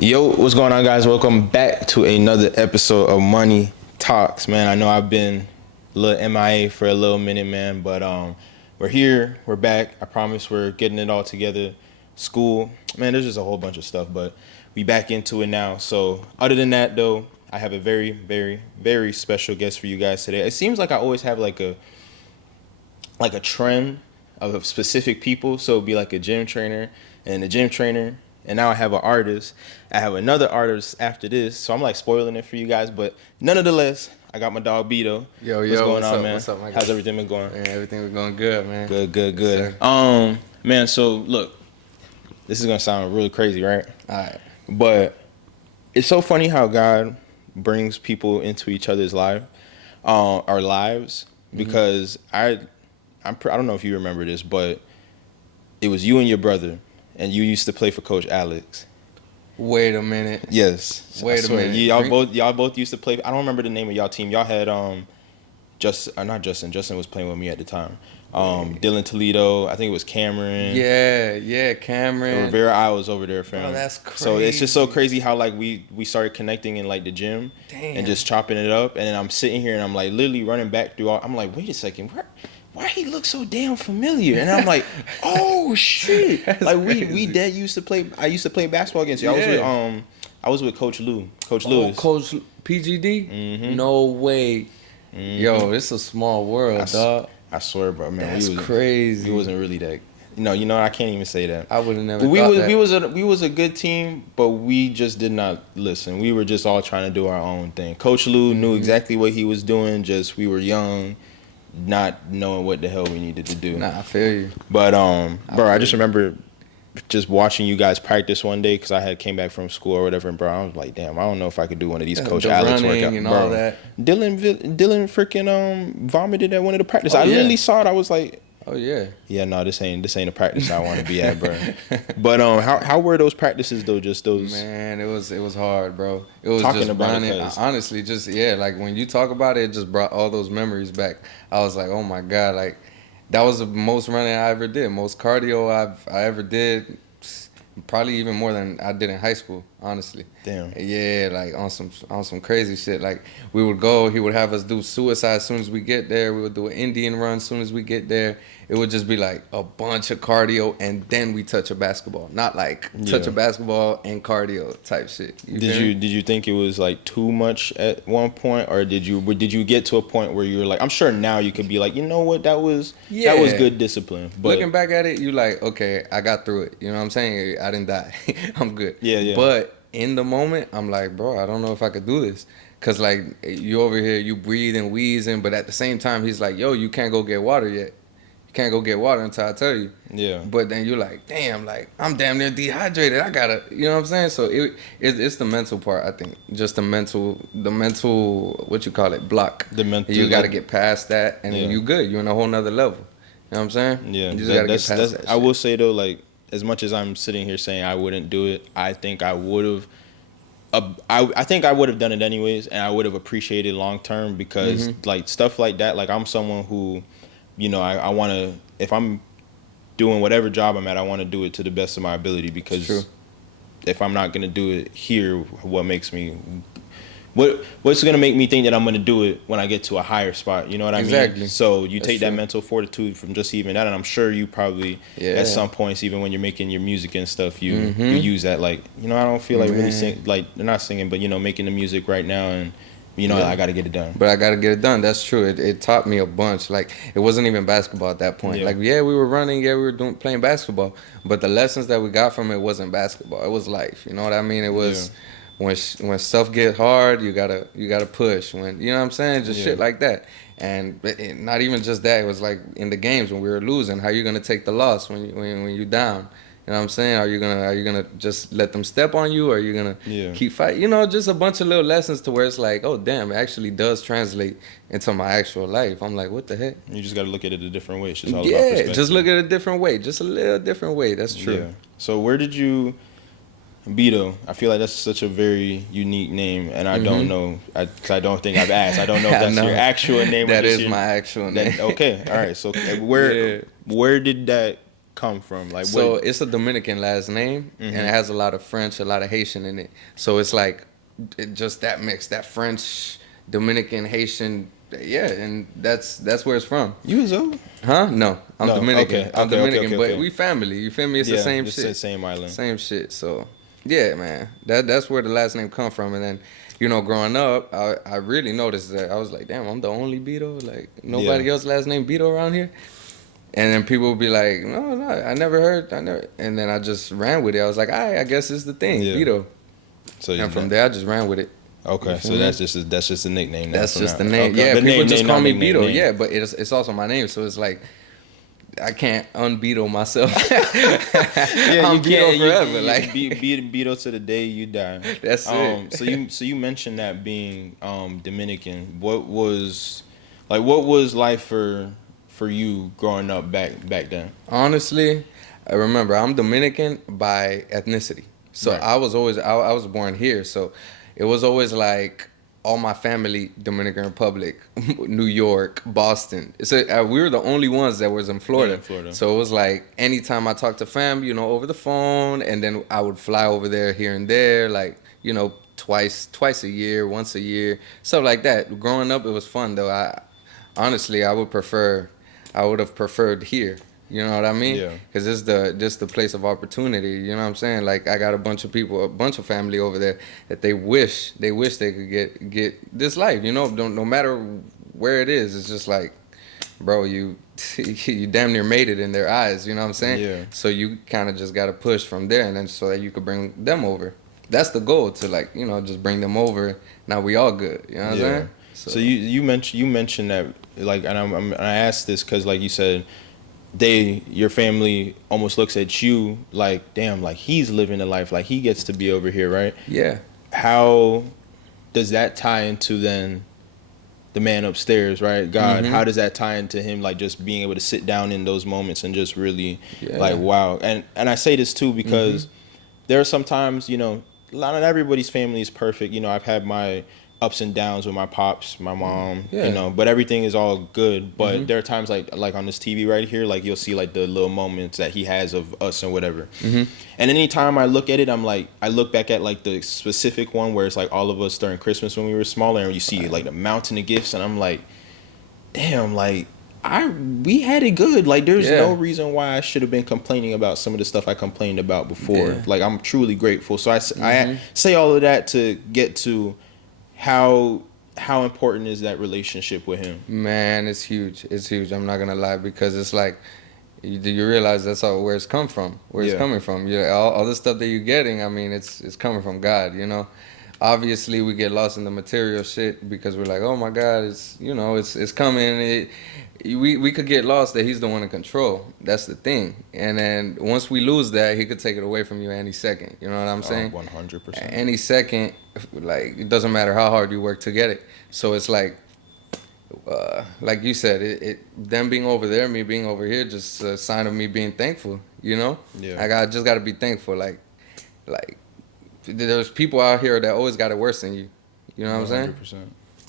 Yo, what's going on, guys? Welcome back to another episode of Money Talks, man. I know I've been a little MIA for a little minute, man, but we're here, we're back. I promise we're getting it all together. School, man, there's just a whole bunch of stuff, but we back into it now. So, other than that, though, I have a very, very, very special guest for you guys today. It seems like I always have like a trend of specific people. So it'd be like a gym trainer and a gym trainer. And now I have an artist. I have another artist after this. So I'm like spoiling it for you guys. But nonetheless, I got my dog Bido. Yo, what's going what's on, up, man? What's up, my guy? How's everything been going? Man, everything been going good, man. Good. Yes, Man, so look, this is gonna sound really crazy, right? all right. But it's so funny how God brings people into each other's our lives, because I don't know if you remember this, but it was you and your brother, and you used to play for Coach Alex. Wait a minute. Yes. Wait a minute. Y'all both used to play. I don't remember the name of y'all team. Y'all had not Justin. Justin was playing with me at the time. Dylan Toledo. I think it was Cameron. Yeah, Cameron. Rivera, I was over there, fam. Oh, that's crazy. So it's just so crazy how like we started connecting in like the gym. Damn. And just chopping it up, and then I'm sitting here and I'm like literally running back through all. I'm like, wait a second, why he look so damn familiar? And I'm like, oh shit! Like we dead used to play. I used to play basketball against you. I was with Coach Lou, Coach Lewis. Coach PGD? Mm-hmm. No way. Mm-hmm. Yo, it's a small world, dog. I swear, bro, man, That's crazy. We wasn't really that. I can't even say that. I would have never. We was a good team, but we just did not listen. We were just all trying to do our own thing. Coach Lou knew exactly what he was doing. Just we were young, not knowing what the hell we needed to do. Nah, I feel you. But I just remember just watching you guys practice one day, because I had came back from school or whatever, and bro, I was like, damn, I don't know if I could do one of these Coach Alex workouts. And bro, all that. Dylan freaking vomited at one of the practice. Oh, I yeah. literally saw it. I was like, Oh yeah. yeah, no, this ain't a practice I want to be at, bro. But how were those practices though? Just those. Man, it was hard, bro. It was Talking just about running. it, 'cause- Honestly, just like when you talk about it, it just brought all those memories back. I was like, oh my god, like that was the most running I ever did, most cardio I ever did. Probably even more than I did in high school, honestly. Damn. Yeah, like on some crazy shit. Like we would go, he would have us do suicide as soon as we get there. We would do an Indian run as soon as we get there. It would just be like a bunch of cardio, and then we touch a basketball. Not like touch a basketball and cardio type shit. Did you think it was like too much at one point, or did you get to a point where you were like, I'm sure now you could be like, you know what, that was good discipline. But looking back at it, you like, okay, I got through it. You know what I'm saying? I didn't die. I'm good. Yeah. But in the moment, I'm like, bro, I don't know if I could do this. Cause like you over here, you breathe and wheezing, but at the same time, he's like, yo, you can't go get water yet. You can't go get water until I tell you. Yeah. But then you're like, damn, like I'm damn near dehydrated. I gotta, you know what I'm saying? So it's the mental part, I think. Just the mental, what you call it, block. The mental. You gotta get past that, and then you good. You're in a whole nother level. You know what I'm saying? Yeah. You just gotta get past that. I will say though, like, as much as I'm sitting here saying I wouldn't do it, I think I would have. I think I would have done it anyways, and I would have appreciated long term, because like stuff like that. Like I'm someone who, I want to, if I'm doing whatever job I'm at, I want to do it to the best of my ability, because if I'm not gonna do it here, what's gonna make me think that I'm gonna do it when I get to a higher spot? You know what I mean? Exactly. So you take that mental fortitude from just even that, and I'm sure you probably at some points, even when you're making your music and stuff, you use that, like, I don't feel like really sing, like they're not singing, but making the music right now, and I got to get it done. But I got to get it done. That's true. It taught me a bunch. Like, it wasn't even basketball at that point. Yeah. Like, we were running. Yeah, we were playing basketball. But the lessons that we got from it wasn't basketball. It was life. You know what I mean? It was when stuff get hard, you gotta push. When, you know what I'm saying? Just shit like that. And not even just that. It was like in the games when we were losing. How you gonna take the loss when you down? You know what I'm saying? Are you gonna just let them step on you, or are you gonna keep fighting? Just a bunch of little lessons to where it's like, oh damn, it actually does translate into my actual life. I'm like, what the heck? You just got to look at it a different way. It's just all about perspective. Just look at it a different way, just a little different way. That's true. Yeah. So where did you, Bido? I feel like that's such a very unique name, and I don't know, because I don't think I've asked. I don't know if that's your actual name. That is my actual name. Okay, all right. So where did that come from? Like, So what? it's a Dominican last name, and it has a lot of French, a lot of Haitian in it. So it's like just that mix, that French, Dominican, Haitian. Yeah, and that's where it's from. You was over? Huh? No, I'm No. Dominican. Okay. I'm Okay. Dominican, Okay. but Okay. we family. You feel me? It's the Yeah, same it's shit. the same island. Same shit. So yeah, man. That's where the last name come from. And then, you know, growing up, I really noticed that I was like, damn, I'm the only Bido. Like nobody Yeah. else last name Bido around here. And then people would be like, no, I never heard. I never. And then I just ran with it. I was like, I guess it's the thing, Yeah. Bido. So And from there, I just ran with it. okay, You so feel me? that's just a nickname. Now That's from just now. the name. Okay. Yeah, The people name, just name, call not me nickname, Bido. name. Yeah, but it's also my name, so it's like I can't unbeetle myself. Yeah, I'm you Beto can't. forever. You like beat Beto to the day you die. That's it. So you mentioned that being Dominican. What was life for you growing up back then? Honestly, I remember I'm Dominican by ethnicity. So Right. I was always I was born here, so it was always like all my family Dominican Republic, New York, Boston. So we were the only ones that was in Florida. Yeah, in Florida. So it was like anytime I talked to fam, you know, over the phone, and then I would fly over there here and there, like, you know, twice a year, once a year, stuff like that. Growing up, it was fun though. Honestly, I would have preferred here. You know what I mean? Yeah. Because this the place of opportunity. You know what I'm saying? Like I got a bunch of people, a bunch of family over there that they wish they could get this life. You know, no matter where it is, it's just like, bro, you damn near made it in their eyes. You know what I'm saying? Yeah. So you kind of just got to push from there, and then so that you could bring them over. That's the goal, to like, you know, just bring them over. Now we all good. You know what I'm saying? So you mentioned that, like, and I asked this because, like you said, your family almost looks at you like, damn, like he's living a life, like he gets to be over here, right? Yeah. How does that tie into then the man upstairs, right? God, how does that tie into him, like just being able to sit down in those moments and just really like, wow. And I say this too because there are sometimes, you know, not everybody's family is perfect. You know, I've had my ups and downs with my pops, my mom, you know, but everything is all good. But there are times like on this TV right here, like you'll see like the little moments that he has of us and whatever. And anytime I look at it, I'm like, I look back at like the specific one where it's like all of us during Christmas when we were smaller, and you see like the mountain of gifts, and I'm like, damn, like we had it good. Like there's no reason why I should have been complaining about some of the stuff I complained about before. Like I'm truly grateful. So I say all of that to get to how important is that relationship with him? Man, it's huge. It's huge. I'm not gonna lie, because it's like you realize that's all where it's come from, where it's coming from. Yeah, all the stuff that you're getting. I mean, it's coming from God. You know, obviously we get lost in the material shit because we're like, oh my God, it's, you know, it's coming. We could get lost that he's the one in control. That's the thing. And then once we lose that, he could take it away from you any second. You know what I'm saying? 100%. Any second, like it doesn't matter how hard you work to get it. So it's like you said, them being over there, me being over here, just a sign of me being thankful. You know? Yeah. I just gotta be thankful. Like there's people out here that always got it worse than you. You know what I'm saying? 100%.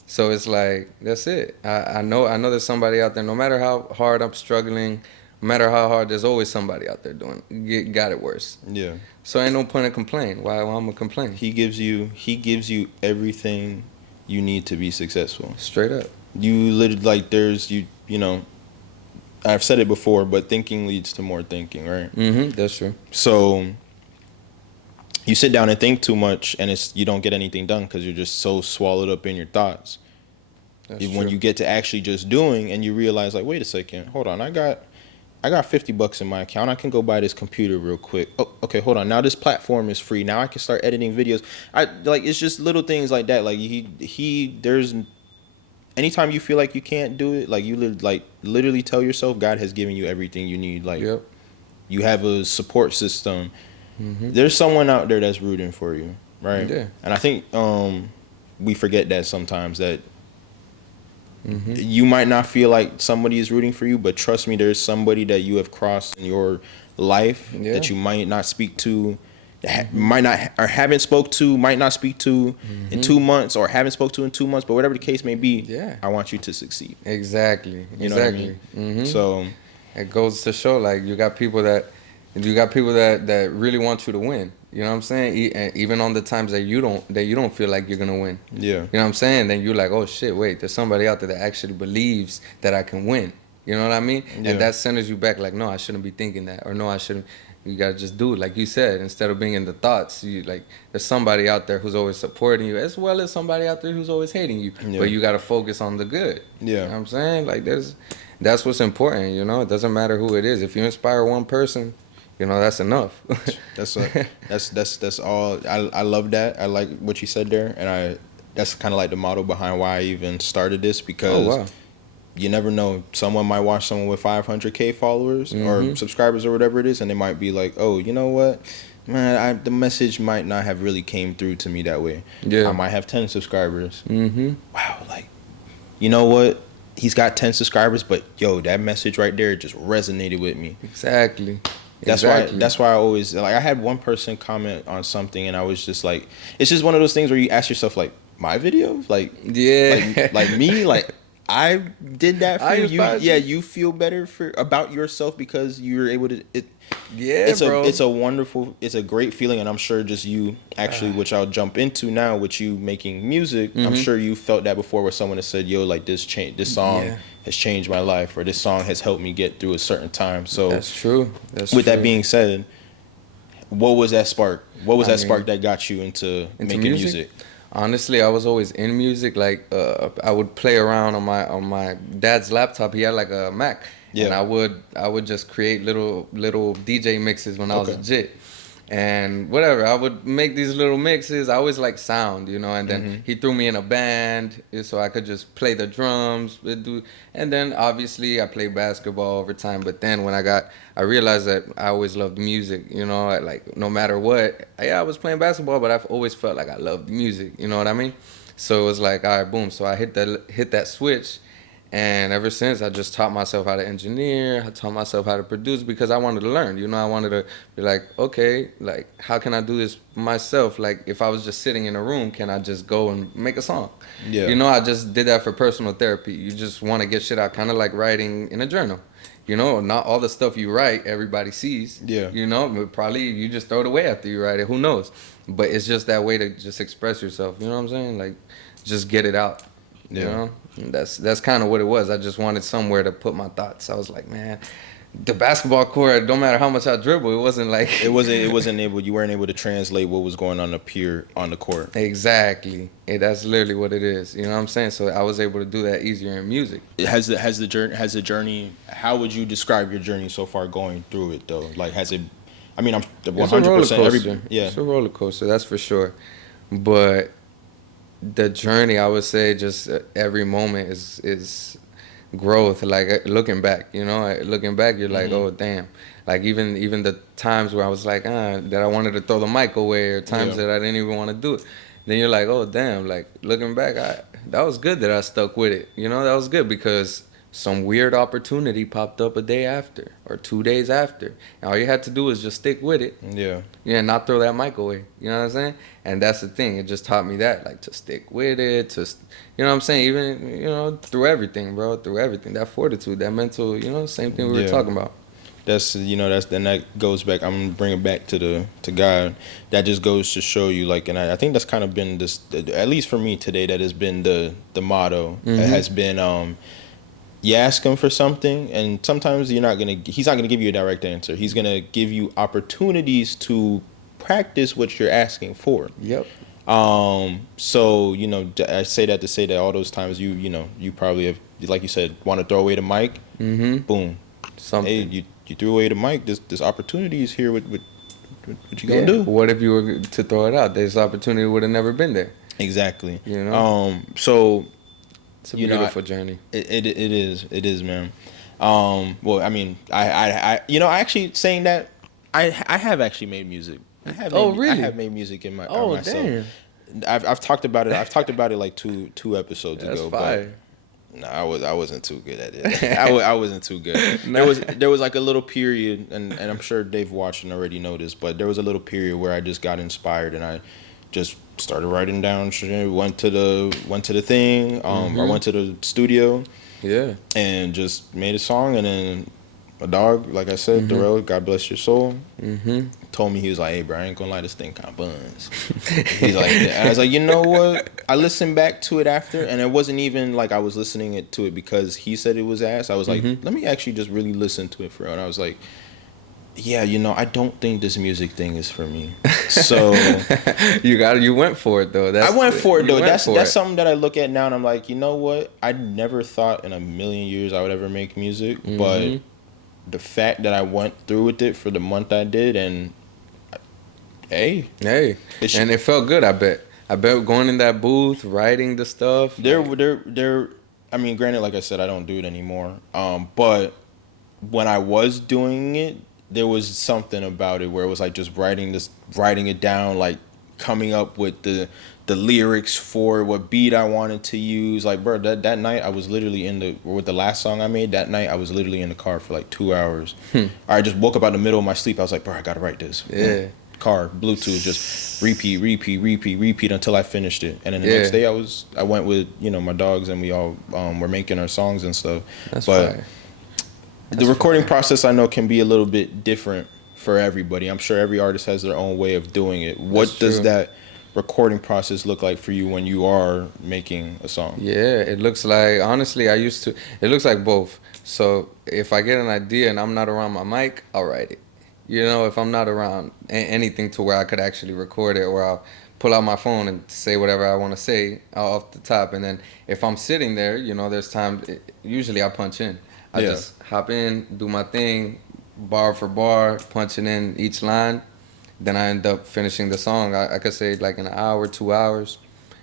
So it's like, that's it. I know there's somebody out there, no matter how hard I'm struggling, no matter how hard, there's always somebody out there got it worse. Yeah. So ain't no point in complaining. Why I'm gonna complain? He gives you everything you need to be successful. Straight up. You literally, like, you know, I've said it before, but thinking leads to more thinking, right? That's true. So you sit down and think too much, and you don't get anything done because you're just so swallowed up in your thoughts. That's when true. you get to actually just doing, and you realize, like, wait a second, hold on, I got $50 in my account. I can go buy this computer real quick. Oh, okay, hold on. Now this platform is free. Now I can start editing videos. It's just little things like that. Like there's anytime you feel like you can't do it, like you literally tell yourself God has given you everything you need. Like you have a support system. There's someone out there that's rooting for you, right? Yeah. And I think we forget that sometimes, that you might not feel like somebody is rooting for you, but trust me, there's somebody that you have crossed in your life that you might not speak to, might not, or haven't spoke to, might not speak to in 2 months, or haven't spoke to in 2 months, but whatever the case may be, I want you to succeed. Exactly. You know what I mean? So It goes to show, like, you got people that really want you to win. You know what I'm saying? And even on the times that you don't feel like you're gonna win. Yeah. You know what I'm saying? Then you're like, oh shit, wait, there's somebody out there that actually believes that I can win. You know what I mean? Yeah. And that centers you back, like, no, I shouldn't be thinking that, or no, I shouldn't. You gotta just do it, like you said. Instead of being in the thoughts, you like there's somebody out there who's always supporting you, as well as somebody out there who's always hating you. Yeah. But you gotta focus on the good. Yeah. You know what I'm saying? Like that's what's important. You know, it doesn't matter who it is. If you inspire one person, you know, that's enough. That's all. I love that. I like what you said there, and that's kind of like the motto behind why I even started this, because Oh wow. you never know. Someone might watch someone with 500K followers or subscribers or whatever it is, and they might be like, oh, you know what, man, the message might not have really came through to me that way. Yeah. I might have 10 subscribers. Mm-hmm. Wow, like, you know what? He's got 10 subscribers, but yo, that message right there just resonated with me. Exactly. That's why I always, like, I had one person comment on something, and I was just like, it's just one of those things where you ask yourself, like, my video, like, Yeah. like me, like, I did that for I you. inspired you. Yeah, you feel better about yourself because you were able to. Yeah, bro. It's a great feeling, and I'm sure just you actually, which I'll jump into now, with you making music. I'm sure you felt that before, where someone has said, "Yo, like this song has changed my life," or "This song has helped me get through a certain time." So That's true. with that being said, what was that spark? What was that spark that got you into making music? Honestly, I was always in music. Like, I would play around on my dad's laptop. He had like a Mac, and I would just create little DJ mixes when I was legit. And whatever, I would make these little mixes. I always liked sound, you know. And then he threw me in a band, so I could just play the drums. And then obviously I played basketball over time. But then when I realized that I always loved music, you know. Like, no matter what, I was playing basketball, but I've always felt like I loved music. You know what I mean? So it was like, all right, boom. So I hit that switch. And ever since, I just taught myself how to engineer. I taught myself how to produce, because I wanted to learn. You know, I wanted to be like, okay, like, how can I do this myself? Like, if I was just sitting in a room, can I just go and make a song? Yeah. You know, I just did that for personal therapy. You just want to get shit out, kind of like writing in a journal. You know, not all the stuff you write, everybody sees. Yeah. You know, but probably you just throw it away after you write it. Who knows? But it's just that way to just express yourself. You know what I'm saying? Like, just get it out. You know, and that's kind of what it was. I just wanted somewhere to put my thoughts. I was like, man, the basketball court, no matter how much I dribble, it wasn't like it wasn't able. You weren't able to translate what was going on up here on the court. Exactly. That's literally what it is. You know what I'm saying? So I was able to do that easier in music. Has the journey? How would you describe your journey so far going through it though? Like, has it? I mean, I'm 100%. It's a roller coaster. That's for sure. But the journey, I would say, just every moment is growth. Like, looking back, you know, you're like, oh damn. Like, even the times where I was like, that I wanted to throw the mic away, or times that I didn't even want to do it. Then you're like, oh damn. Like, looking back, that was good that I stuck with it. You know, that was good, because some weird opportunity popped up a day after or 2 days after. And all you had to do was just stick with it. Yeah. Yeah, not throw that mic away. You know what I'm saying? And that's the thing. It just taught me that, like, to stick with it, you know what I'm saying? Even, you know, through everything, bro, through everything. That fortitude, that mental, you know, same thing we were talking about. That's, you know, then that goes back. I'm gonna bring it back to God. That just goes to show you, like, and I think that's kind of been this, at least for me today, that has been the motto. It has been, you ask him for something, and sometimes he's not gonna give you a direct answer. He's gonna give you opportunities to practice what you're asking for. Yep. So, you know, I say that to say that all those times you probably have, like you said, want to throw away the mic. Boom. Something. Hey, you threw away the mic. This opportunity is here. What you gonna do? What if you were to throw it out? This opportunity would have never been there. Exactly. You know. So. It's a beautiful journey. It is, man. Well, I mean, I you know, actually saying that, I have actually made music. Really? I have made music in myself. Damn. I've talked about it. I've talked about it like two episodes ago. Fire. But no, I wasn't too good at it. I wasn't too good. There was like a little period, and I'm sure they've watched and already noticed, but there was a little period where I just got inspired, and I just started writing down shit. Went to the thing. I went to the studio. Yeah. And just made a song, and then a dog, like I said, Darrell, God bless your soul, Mm-hmm. told me, he was like, hey, bro, I ain't gonna lie, this thing kind of buns. He's like, and I was like, you know what? I listened back to it after, and it wasn't even like I was listening to it because he said it was ass. I was like, let me actually just really listen to it for real. And I was like, yeah, I don't think this music thing is for me. So You went for it though. I went for it though. That's it. something that I look at now, and I'm like, you know what? I never thought in a million years I would ever make music, but the fact that I went through with it for the month I did, and hey, and it felt good. I bet going in that booth, writing the stuff. There. I mean, granted, like I said, I don't do it anymore. But when I was doing it, there was something about it where it was like just writing it down, like coming up with the lyrics for what beat I wanted to use. Like, bro, that night I was literally with the last song I made. That night I was literally in the car for like 2 hours. I just woke up out in the middle of my sleep. I was like, bro, I gotta write this. Yeah. Car, Bluetooth, just repeat until I finished it. And then the next day I went with my dogs, and we all were making our songs and stuff. That's but fire. The recording process I know can be a little bit different for everybody. I'm sure every artist has their own way of doing it. What does that recording process look like for you when you are making a song? Yeah, it looks like, honestly, it looks like both. So if I get an idea and I'm not around my mic, I'll write it. If I'm not around anything to where I could actually record it, or I'll pull out my phone and say whatever I want to say off the top. And then if I'm sitting there, there's time, usually I punch in. I just hop in, do my thing, bar for bar, punching in each line. Then I end up finishing the song. I could say like an hour, 2 hours.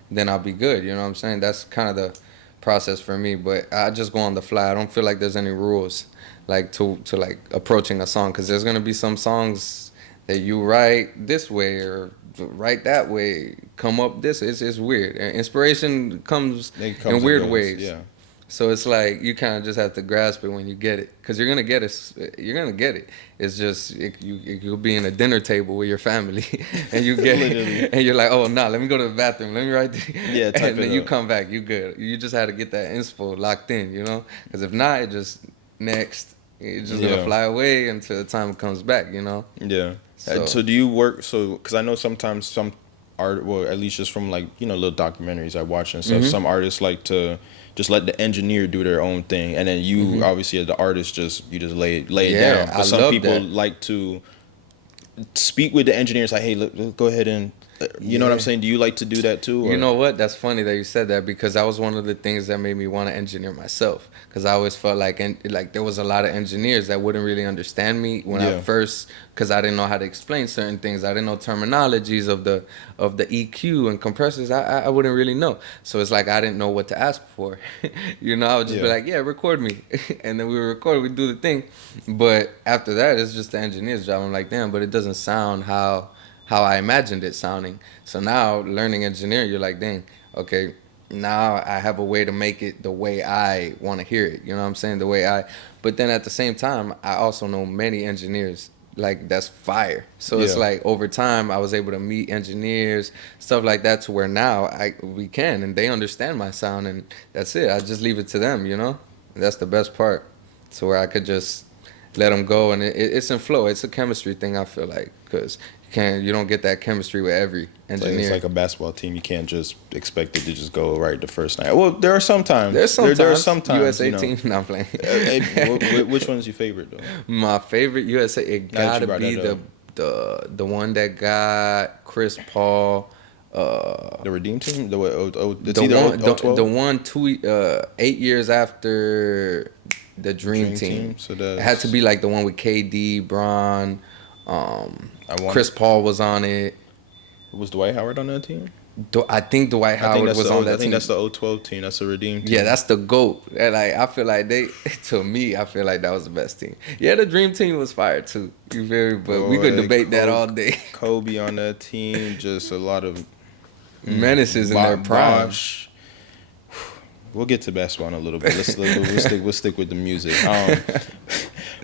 Then I'll be good. You know what I'm saying? That's kind of the process for me. But I just go on the fly. I don't feel like there's any rules like to like approaching a song, because there's gonna be some songs that you write this way or write that way, come up this. It's weird. And inspiration comes in weird ways. Yeah. So it's like you kind of just have to grasp it when you get it, because you're gonna get it. You're gonna get it. It's just you'll be in a dinner table with your family, and you get it, and you're like, oh no, let me go to the bathroom. Let me write this. Yeah, and then you come back. You good. You just had to get that inspo locked in, because if not, it just next. It's just gonna fly away until the time it comes back, Yeah. So do you work? Because I know sometimes some art, well, at least just from like little documentaries I watch and stuff. Some artists like to just let the engineer do their own thing, and then you obviously as the artist just lay it down. But some people like to speak with the engineers like, hey, look, go ahead and you know what I'm saying? Do you like to do that too? Or? You know what? That's funny that you said that, because that was one of the things that made me want to engineer myself. Because I always felt like there was a lot of engineers that wouldn't really understand me when I first, because I didn't know how to explain certain things. I didn't know terminologies of the EQ and compressors. I wouldn't really know. So it's like I didn't know what to ask for. I would just be like, yeah, record me. And then we would record, we'd do the thing. But after that, it's just the engineer's job. I'm like, damn, but it doesn't sound how I imagined it sounding. So now learning engineering, you're like, dang, okay, now I have a way to make it the way I want to hear it. You know what I'm saying? But then at the same time, I also know many engineers, like that's fire. So it's like over time, I was able to meet engineers, stuff like that, to where now we can, and they understand my sound, and that's it. I just leave it to them, And that's the best part. So where I could just let them go, and it's in flow. It's a chemistry thing, I feel like, because you don't get that chemistry with every engineer. It's like a basketball team. You can't just expect it to just go right the first night. Well, there are some times. There are some times. USA team. No, I'm playing. Which one's your favorite though? My favorite USA. It gotta be the one that got Chris Paul. The Redeem Team. The one 8 years after the Dream Team. So it had to be like the one with KD, Bron. Chris Paul was on it. Was Dwight Howard on that team? I think Dwight Howard was on that team. I think that's the 012 team. That's the Redeem team. Yeah, that's the GOAT. And I feel like I feel like that was the best team. Yeah, the Dream Team was fire too. You feel me? But we could debate that all day. Kobe on that team, just a lot of menaces in their prime. We'll get to basketball in a little bit. We'll stick with the music.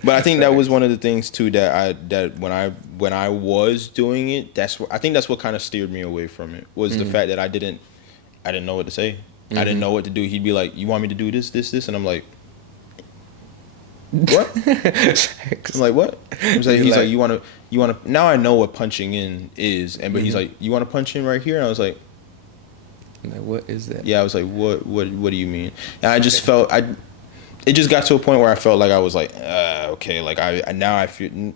But I think that was one of the things too that when I was doing it, I think that's what kind of steered me away from it, was the fact that I didn't know what to say. I didn't know what to do. He'd be like, "You want me to do this, and I'm like, what? I'm like, what? He's like, you want to. Now I know what punching in is, and but he's like, you want to punch in right here? And I was like, what is that? yeah. I was like, what do you mean? And I just felt it just got to a point where I felt like I was like, okay, like I feel.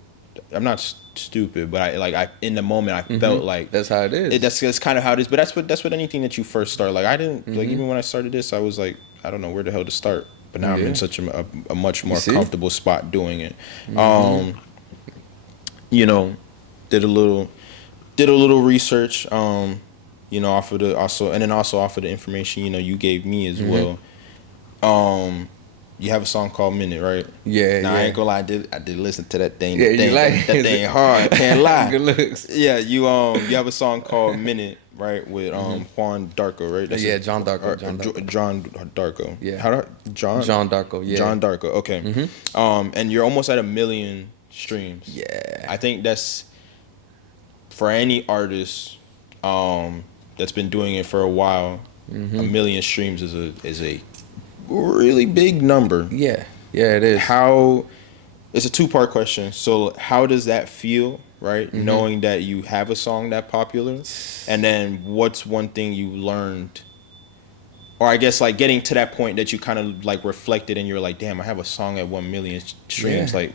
I'm not stupid, but I in the moment I felt like that's how it is. That's kind of how it is. But that's what anything that you first start. Like I didn't like even when I started this, I was like, I don't know where the hell to start. But now I'm in such a much more comfortable spot doing it. You know, did a little research. You know, off of the information you gave me as well. You have a song called Minute, right? Yeah. Now I ain't gonna lie, I did listen to that thing. Yeah, you like that thing hard. Can't lie. Good looks. Yeah, you have a song called Minute, right? With Jawndarko, right? That's Jawndarko. Jawndarko. Yeah. Jawndarko. Yeah. Jawndarko. Okay. And you're almost at 1 million streams. Yeah. I think that's for any artist that's been doing it for a while. 1 million streams is a really big number. Yeah, it is. It's a 2-part question. So how does that feel, right? Knowing that you have a song that popular, and then what's one thing you learned, or I guess like getting to that point that you kind of like reflected and you're like, damn, I have a song at 1 million streams. Like,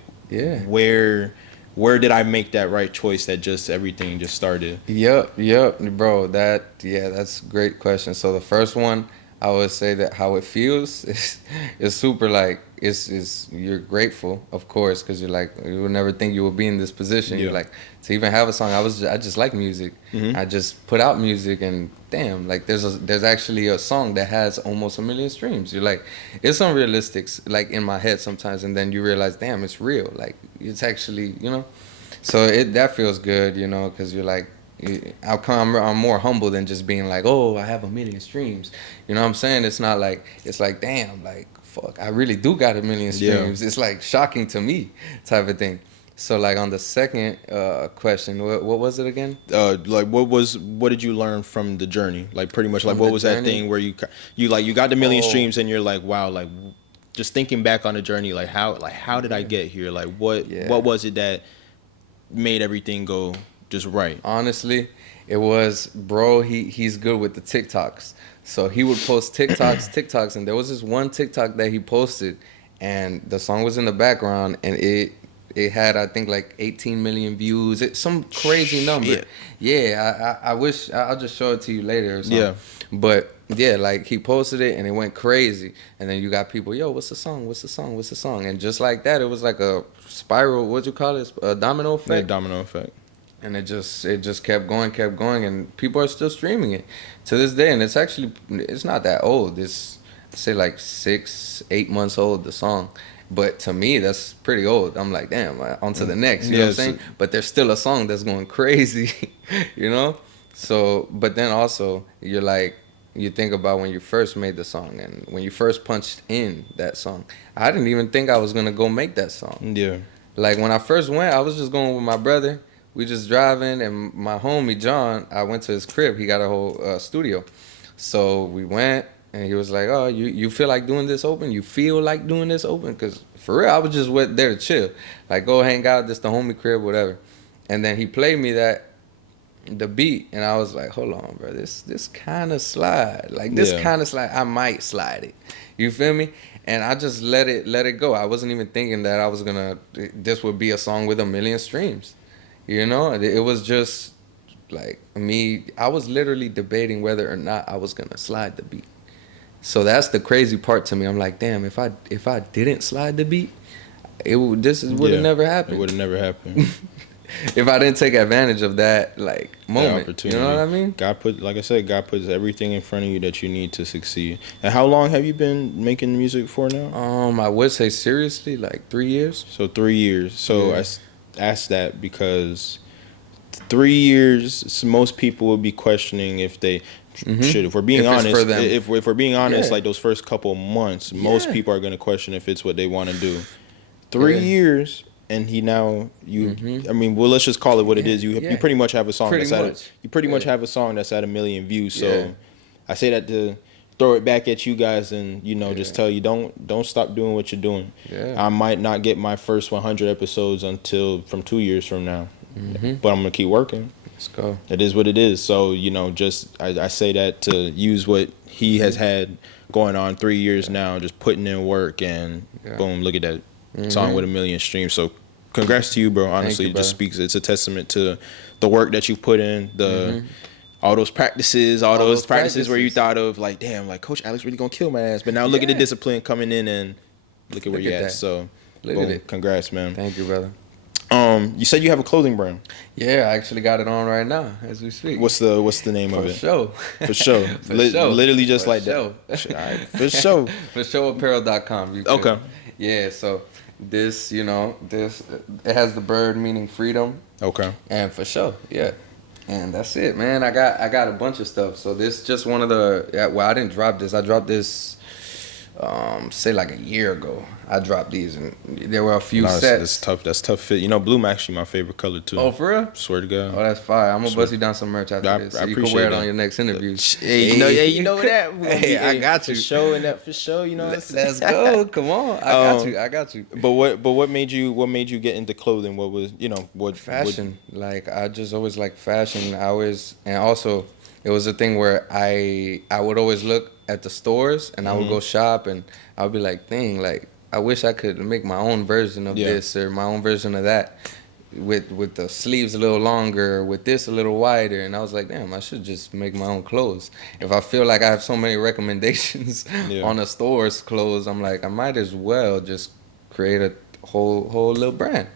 where did I make that right choice that just everything just started? Yep, bro. That's a great question. So the first one, I would say that how it feels is super like it's you're grateful, of course, because you're like you would never think you would be in this position. You're like to even have a song. I just like music. I just put out music and damn, like there's actually a song that has almost 1 million streams. You're like it's unrealistic, like in my head sometimes, and then you realize damn, it's real. Like it's actually so that feels good, because you're like. I'm more humble than just being like, oh, I have 1 million streams. You know what I'm saying? It's not like, it's like, damn, like, fuck, I really do got 1 million streams. It's like shocking to me type of thing. So like on the second question, what was it again? Like what did you learn from the journey? Like pretty much like what was that thing where you got the 1 million streams and you're like, wow, like just thinking back on the journey, like how did I get here? Like what was it that made everything go just right? Honestly, it was bro. He's good with the TikToks, so he would post TikToks, and there was this one TikTok that he posted, and the song was in the background, and it had I think like 18 million views. It's some crazy number. Shit. Yeah, I wish I'll just show it to you later or something. Yeah, but yeah, like he posted it and it went crazy, and then you got people, yo, what's the song, and just like that, it was like a spiral. What you call it? A domino effect. yeah, domino effect. And it just kept going, and people are still streaming it to this day. And it's not that old. It's say like 6-8 months old, the song. But to me, that's pretty old. I'm like, damn, on to the next. You know what I'm saying? But there's still a song that's going crazy, So, but then also you're like, you think about when you first made the song and when you first punched in that song. I didn't even think I was gonna go make that song. Yeah. Like when I first went, I was just going with my brother. We just driving, and my homie John, I went to his crib. He got a whole studio. So we went, and he was like, oh, you feel like doing this open? You feel like doing this open? Because for real, I was just went there to chill. Like, go hang out, this the homie crib, whatever. And then he played me the beat, and I was like, hold on, bro, this kind of slide. Like, this kind of slide, I might slide it. You feel me? And I just let it go. I wasn't even thinking that this would be a song with 1 million streams. It was just like me. I was literally debating whether or not I was gonna slide the beat. So that's the crazy part to me. I'm like, damn, if I didn't slide the beat, would have never happened. It would have never happened. If I didn't take advantage of that moment, opportunity. You know what I mean? God puts everything in front of you that you need to succeed. And how long have you been making music for now? I would say seriously, like 3 years. So 3 years. So I asked that because 3 years, most people would be questioning if they should. If we're being honest, if we're being honest, like those first couple months, most people are going to question if it's what they want to do. 3 years. And he now I mean, well, let's just call it what it is. You pretty much have a song have a song that's at 1 million views. So I say that to throw it back at you guys and, you know, just tell you don't stop doing what you're doing. Yeah. I might not get my first 100 episodes until from 2 years from now, Mm-hmm. but I'm gonna keep working. Let's go. It is what it is. So, you know, just I say that to use what he has had going on 3 years now, just putting in work, and boom, look at that song with 1 million streams. So congrats to you, bro. Honestly, you, it just speaks, it's a testament to the work that you put in, the all those practices, all those practices where you thought of like, damn, like Coach Alex really gonna kill my ass. But now look at the discipline coming in, and look at where you're at. So look boom, at it. Congrats, man. Thank you, brother. You said you have a clothing brand. Yeah, I actually got it on right now as we speak. What's the name of it? Show. For sure. Literally just for like show. that. All right. For sure. For showapparel.com. Okay. Yeah, so this, you know, this it has the bird meaning freedom. Okay. And for sure, yeah. And that's it, man. I got a bunch of stuff. So this just one of the well, I didn't drop this. I dropped this say like a year ago. I dropped these and there were a few sets. That's tough. That's tough fit. You know, blue actually my favorite color too. Oh, for real? Swear to God. Oh, that's fire. I'm gonna bust you down some merch after this. So you can wear it on your next interview. Hey, you know that. Hey, I got you. For sure, and that for sure. You know. Let's go. Come on. I got you. But what made you get into clothing? What was, you know, what fashion? Like I just always liked fashion. And also it was a thing where I would always look at the stores and I would go shop and I would be like, dang, like I wish I could make my own version of this or my own version of that with the sleeves a little longer, with this a little wider. And I was like, damn, I should just make my own clothes. If I feel like I have so many recommendations on the store's clothes, I'm like, I might as well just create a whole little brand.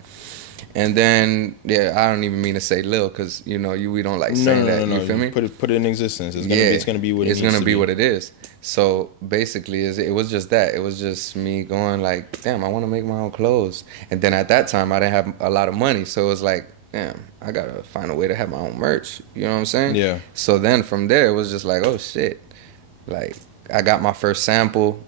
And then, I don't even mean to say lil because, you know, we don't like saying that. You feel me? Put it in existence. It's gonna be what it it's needs gonna to be what it is. So basically, it was just that. It was just me going like, damn, I want to make my own clothes. And then at that time, I didn't have a lot of money, so it was like, damn, I gotta find a way to have my own merch. You know what I'm saying? Yeah. So then from there, it was just like, oh shit, like I got my first sample,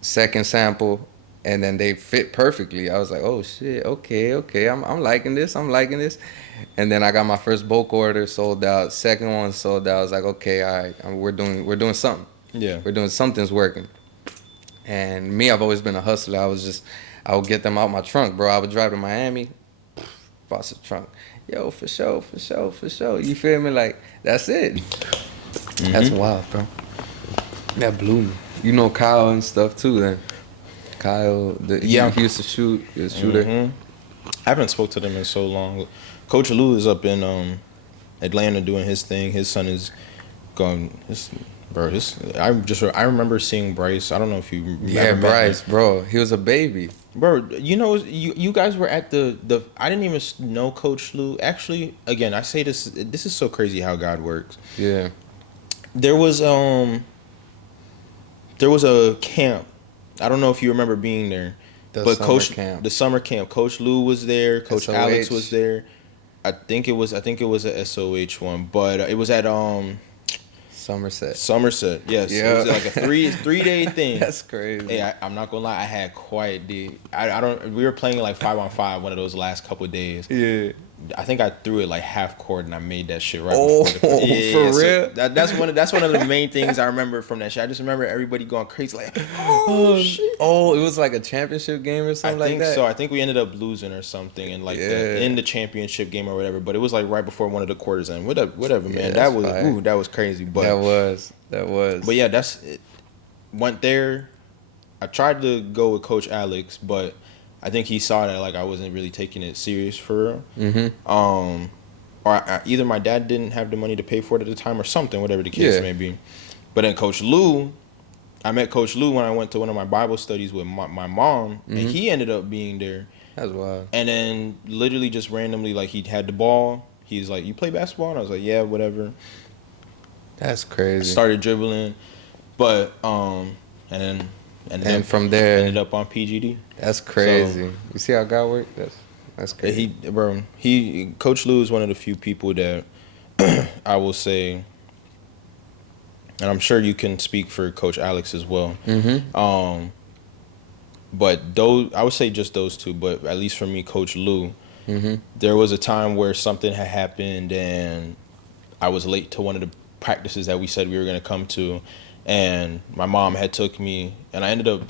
second sample. And then they fit perfectly. I was like, oh shit, okay, I'm liking this. And then I got my first bulk order sold out. Second one sold out. I was like, okay, all right, we're doing something. Yeah, we're doing something's working. And me, I've always been a hustler. I would get them out my trunk, bro. I would drive to Miami, bust a trunk. Yo, for sure. You feel me? Like that's it. That's wild, bro. That blew me. You know Kyle and stuff too, then. Kyle, he used to shoot, he was a shooter. I haven't spoke to them in so long. Coach Lou is up in Atlanta doing his thing. His son is going. I remember seeing Bryce. I don't know if you remember. Bryce, bro, he was a baby. Bro, you know, you guys were at the. I didn't even know Coach Lou. Actually, again, I say this. This is so crazy how God works. Yeah. There was a camp. I don't know if you remember being there, the summer camp. Coach Lou was there. Coach SOH. Alex was there. I think it was a SOH one, but it was at Somerset. Yes, yeah. It was like a 3-day thing. That's crazy. Hey, I'm not gonna lie. I had quite the. I don't. We were playing like 5-on-5 one of those last couple of days. Yeah. I think I threw it like half court and I made that shit right before for real? So that's one of the main things I remember from that shit. I just remember everybody going crazy like, oh shit. Oh, it was like a championship game or something like that? I think so. I think we ended up losing or something in like in the championship game or whatever. But it was like right before one of the quarters end. Whatever, man. That was crazy. But that was. But yeah, that's it. Went there. I tried to go with Coach Alex, but I think he saw that like I wasn't really taking it serious for real. Or either my dad didn't have the money to pay for it at the time or something, whatever the case may be. But then Coach Lou, I met Coach Lou when I went to one of my Bible studies with my mom, and he ended up being there. That's wild. And then literally just randomly, like he had the ball. He's like, "You play basketball?" And I was like, "Yeah, whatever." That's crazy. I started dribbling, but and then from there ended up on PGD. That's crazy. So, you see how God works? That's crazy. Coach Lou is one of the few people that I will say, and I'm sure you can speak for Coach Alex as well. But I would say just those two. But at least for me, Coach Lou, there was a time where something had happened and I was late to one of the practices that we said we were going to come to. and my mom had took me, and I ended up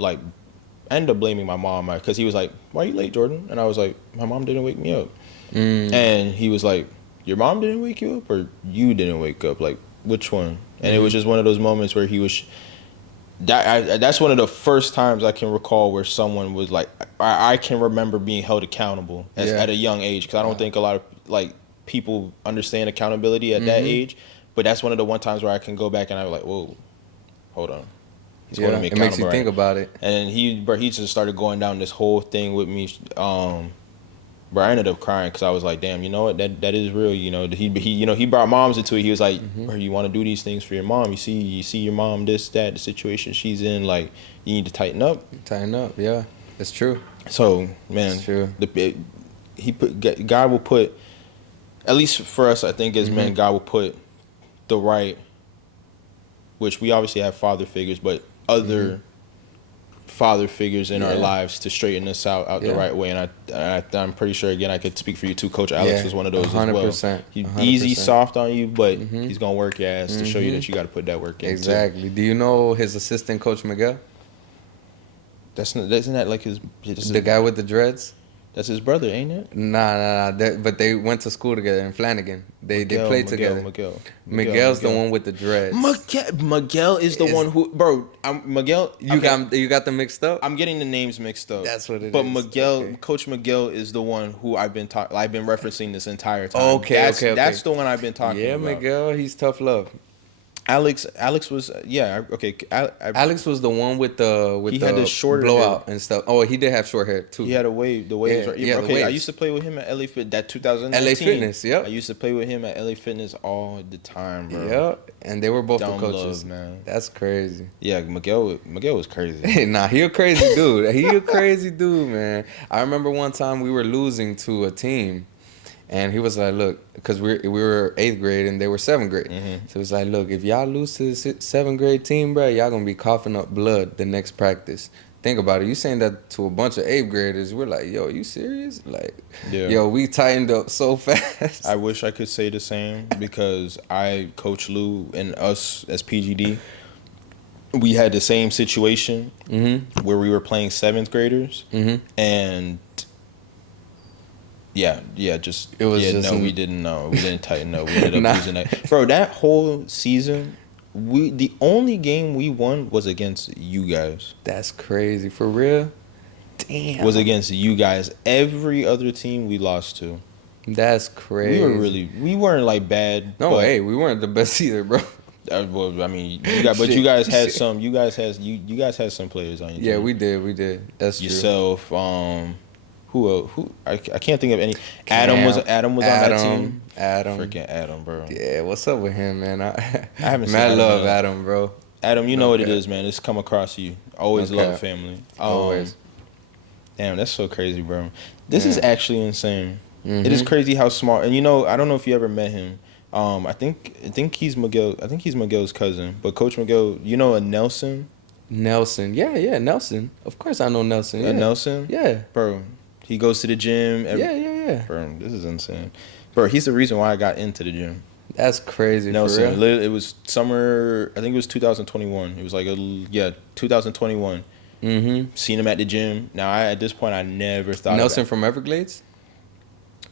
blaming my mom because he was like, "Why are you late, Jordan?" And I was like, "My mom didn't wake me up." And he was like, "Your mom didn't wake you up, or you didn't wake up? Like, which one?" And it was just one of those moments where he was. That's one of the first times I can recall where someone was like, I can remember being held accountable at a young age, because I don't think a lot of like people understand accountability at that age. But that's one of the one times where I can go back and I'm like, whoa, hold on. He's holding me accountable. It makes you think about it. And he just started going down this whole thing with me. But I ended up crying because I was like, damn, you know what? That is real. You know, he brought moms into it. He was like, bro, you want to do these things for your mom. You see your mom, this, that, the situation she's in. Like, you need to tighten up. Tighten up, yeah. It's true. So, man, it's true. God will put, at least for us, I think as men, God will put the right, which we obviously have father figures, but other father figures in our lives to straighten us out the right way. And I'm pretty sure, again, I could speak for you too. Coach Alex was one of those 100%, as well. He's easy, soft on you, but he's gonna work your ass to show you that you got to put that work in. Exactly. Do you know his assistant, Coach Miguel? Isn't that like the guy with the dreads? That's his brother, ain't it? Nah. But they went to school together in Flanagan. They played together. Miguel's the one with the dreads. Miguel is the one who, bro. Miguel. You got them mixed up. I'm getting the names mixed up. That's what it is. But Miguel, Coach Miguel, is the one who I've been referencing this entire time. Okay. That's the one I've been talking about. Yeah, Miguel, he's tough love. Alex was okay. Alex was the one with the had the short blowout hair and stuff. Oh, he did have short hair too. He had a wave. The waves. I used to play with him at LA Fit. That 2019. LA Fitness. Yep. I used to play with him at LA Fitness all the time, bro. Yep. And they were both Dumb the coaches. love, man. That's crazy. Yeah, Miguel was crazy. Nah, he a crazy dude. He a crazy dude, man. I remember one time we were losing to a team. And he was like, look, because we were 8th grade and they were 7th grade. So he was like, look, if y'all lose to the 7th grade team, bro, y'all going to be coughing up blood the next practice. Think about it. You saying that to a bunch of 8th graders. We're like, yo, you serious? Like, yo, we tightened up so fast. I wish I could say the same, because Coach Lou and us as PGD, we had the same situation where we were playing 7th graders. And... Yeah, just it was just we didn't know. We didn't tighten up. We ended up losing that. Bro, that whole season, the only game we won was against you guys. That's crazy. For real? Damn. Was against you guys. Every other team we lost to. That's crazy. We weren't like bad. No, hey, we weren't the best either, bro. Well, I mean, you guys had some. You guys had some players on your team. Yeah, we did. That's yourself. True. Who I can't think of any. Adam was on that team. Freaking Adam, bro. Yeah, what's up with him, man? I haven't seen Adam. I love Adam, bro. Adam, you know what it is, man. It's come across you. Always love family. Always. Damn, that's so crazy, bro. This is actually insane. It is crazy how smart. And I don't know if you ever met him. I think he's Miguel. I think he's Miguel's cousin. But Coach Miguel, you know a Nelson? Nelson, yeah, Nelson. Of course I know Nelson. Yeah. Nelson? Yeah, bro. He goes to the gym. Yeah. Bro, this is insane. Bro, he's the reason why I got into the gym. That's crazy. Nelson, for real? It was summer, I think it was 2021. It was like 2021. Seen him at the gym. Now, at this point, I never thought Nelson from Everglades?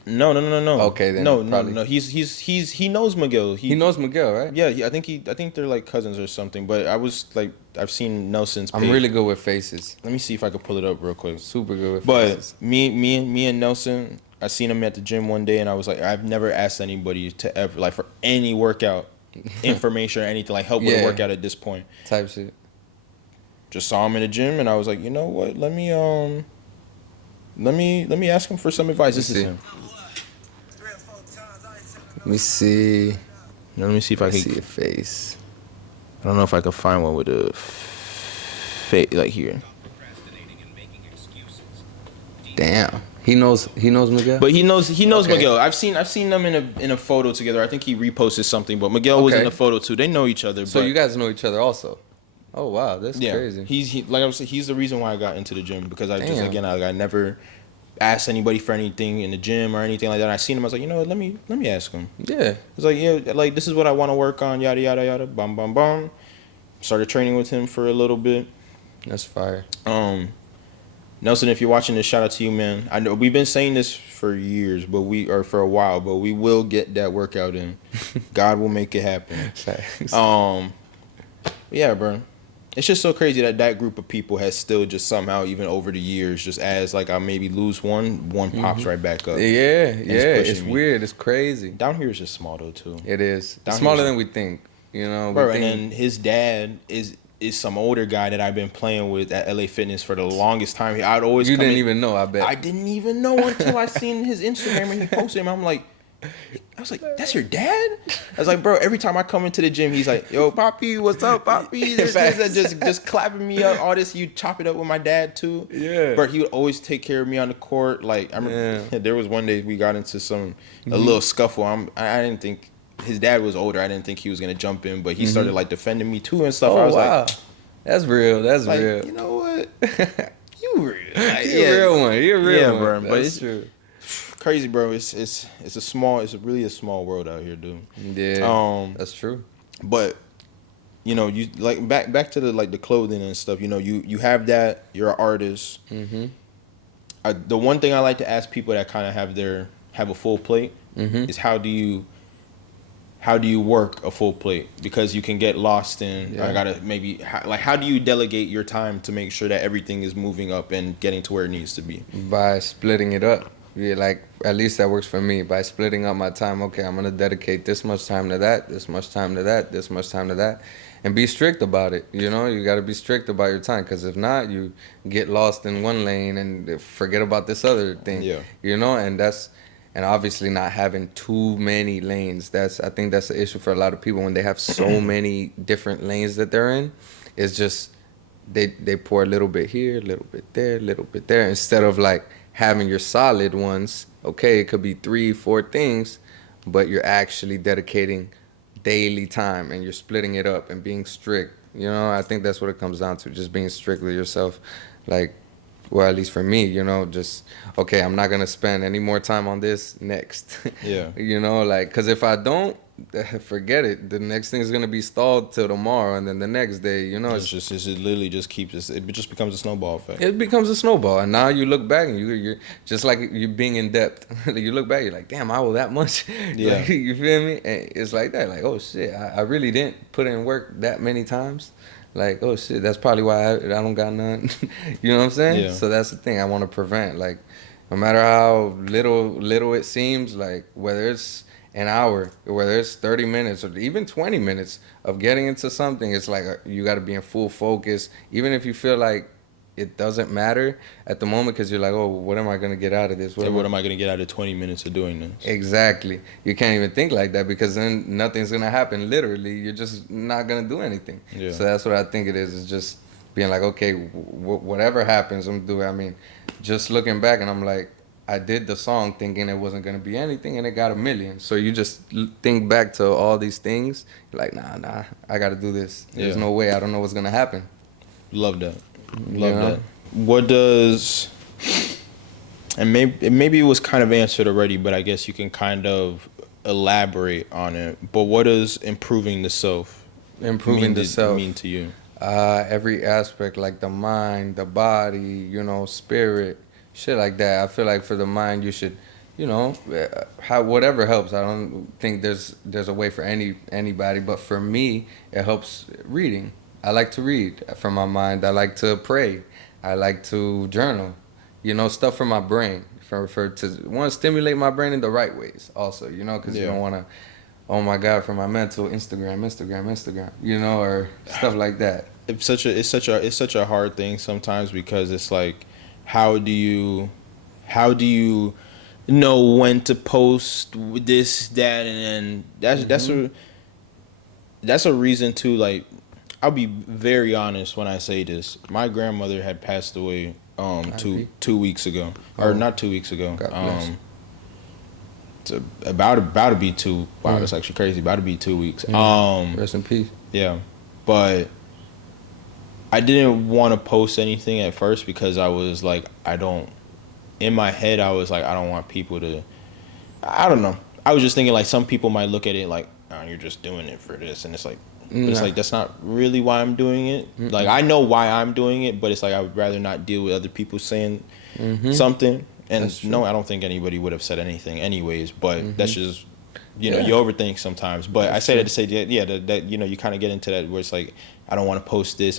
No. Okay, then. No. He knows Miguel. He knows Miguel, right? Yeah, I think they're like cousins or something. But I was like, I've seen Nelson's page. I'm really good with faces. Let me see if I can pull it up real quick. Super good with faces. But me and Nelson, I seen him at the gym one day, and I was like, I've never asked anybody to ever, like, for any workout information or anything, like help with a workout at this point. Type shit. Just saw him in the gym, and I was like, you know what? Let me ask him for some advice. This is him. Let me see. Let me see if I can see your face. I don't know if I can find one with a face like here. Damn. He knows Miguel. But he knows Miguel. I've seen them in a photo together. I think he reposted something, but Miguel was in the photo too. They know each other. So you guys know each other also. Oh wow, that's crazy. He like I was saying, he's the reason why I got into the gym, because I never asked anybody for anything in the gym or anything like that. And I seen him, I was like, you know what, let me ask him. Yeah. It's like, yeah, like this is what I want to work on, yada yada yada, bum bum bum. Started training with him for a little bit. That's fire. Nelson, if you're watching this, shout out to you, man. I know we've been saying this for years, or for a while, but we will get that workout in. God will make it happen. Yeah, bro. It's just so crazy that group of people has still just somehow, even over the years, just as like I maybe lose one pops right back up. Yeah, it's me. weird. It's crazy. Down here is just small though too. It is. It's smaller than we think. You know, bro. And then his dad is some older guy that I've been playing with at LA Fitness for the longest time. I'd always didn't even know. I bet I didn't even know until I seen his Instagram and he posted him. I'm like. I was like, that's your dad? I was like, bro, every time I come into the gym, he's like, yo, Poppy, what's up, Poppy? Just clapping me up, all this. You chop it up with my dad, too. Yeah. But he would always take care of me on the court. Like, I remember there was one day we got into a little scuffle. I didn't think, his dad was older. I didn't think he was going to jump in, but he started, like, defending me, too, and stuff. Oh, I was wow. like, that's real. That's like, real. You know what? You real. Like, You're a real one. You're a real one. Bro, but it's true. Crazy, bro. It's really a small world out here, dude. Yeah, that's true. But you know, you like back to the clothing and stuff. You know, you have that. You're an artist. The one thing I like to ask people that kind of have a full plate is how do you work a full plate, because you can get lost in I gotta how do you delegate your time to make sure that everything is moving up and getting to where it needs to be? By splitting it up. Yeah, like at least that works for me. By splitting up my time, okay, I'm gonna dedicate this much time to that, this much time to that, this much time to that, and be strict about it. You know, you got to be strict about your time, because if not, you get lost in one lane and forget about this other thing. Yeah. You know, and obviously not having too many lanes. I think that's the issue for a lot of people when they have so many different lanes that they're in. It's just they pour a little bit here, a little bit there, a little bit there, instead of like having your solid ones. Okay, it could be 3-4 things, but you're actually dedicating daily time and you're splitting it up and being strict. You know, I think that's what it comes down to, just being strict with yourself. Like, well, at least for me, you know, just, okay, I'm not going to spend any more time on this next. Yeah. You know, like, because if I don't, forget it. The next thing is going to be stalled till tomorrow, and then the next day, you know. It literally just keeps, it just becomes a snowball effect. It becomes a snowball, and now you look back and you're just like you're being in depth. You look back, you're like, damn, I owe that much. Yeah. Like, you feel me? And it's like that, like, oh shit, I really didn't put in work that many times. Like, oh shit, that's probably why I don't got none. You know what I'm saying? Yeah. So that's the thing I want to prevent. Like, no matter how little it seems, like whether it's an hour, whether it's 30 minutes or even 20 minutes of getting into something, it's like you got to be in full focus, even if you feel like it doesn't matter at the moment, because you're like, oh, what am I going to get out of this? What am I going to get out of 20 minutes of doing this? Exactly. You can't even think like that, because then nothing's going to happen. Literally, you're just not going to do anything. Yeah. So that's what I think it is just being like, okay, whatever happens, I'm doing. I mean, just looking back, and I'm like, I did the song thinking it wasn't going to be anything, and it got 1 million. So you just think back to all these things. You're like, nah, I got to do this. There's no way. I don't know what's going to happen. Love that. Love that. What does, and maybe it was kind of answered already, but I guess you can kind of elaborate on it. But what does improving the self mean to you? Every aspect, like the mind, the body, you know, spirit, shit like that. I feel like for the mind, you should, you know, whatever helps. I don't think there's a way for anybody, but for me, it helps reading. I like to read from my mind. I like to pray. I like to journal. You know, stuff from my brain to want to stimulate my brain in the right ways. Also, you know, because you don't want to. Oh my God, for my mental, Instagram. You know, or stuff like that. It's such a hard thing sometimes, because it's like, how do you know when to post this, that, and then that's a reason to, like, I'll be very honest when I say this. My grandmother had passed away 2 weeks ago, or not 2 weeks ago. It's about to be two. Wow, that's actually crazy. About to be 2 weeks. Rest in peace. Yeah, but I didn't want to post anything at first, because I was like, in my head, I was like, I don't want people to, I don't know. I was just thinking, like, some people might look at it like, oh, you're just doing it for this. And it's like, But it's like, that's not really why I'm doing it. Like, I know why I'm doing it, but it's like, I would rather not deal with other people saying something. And no, I don't think anybody would have said anything anyways, but that's just, you know, you overthink sometimes. But I say that to say, that you know, you kind of get into that where it's like, I don't want to post this.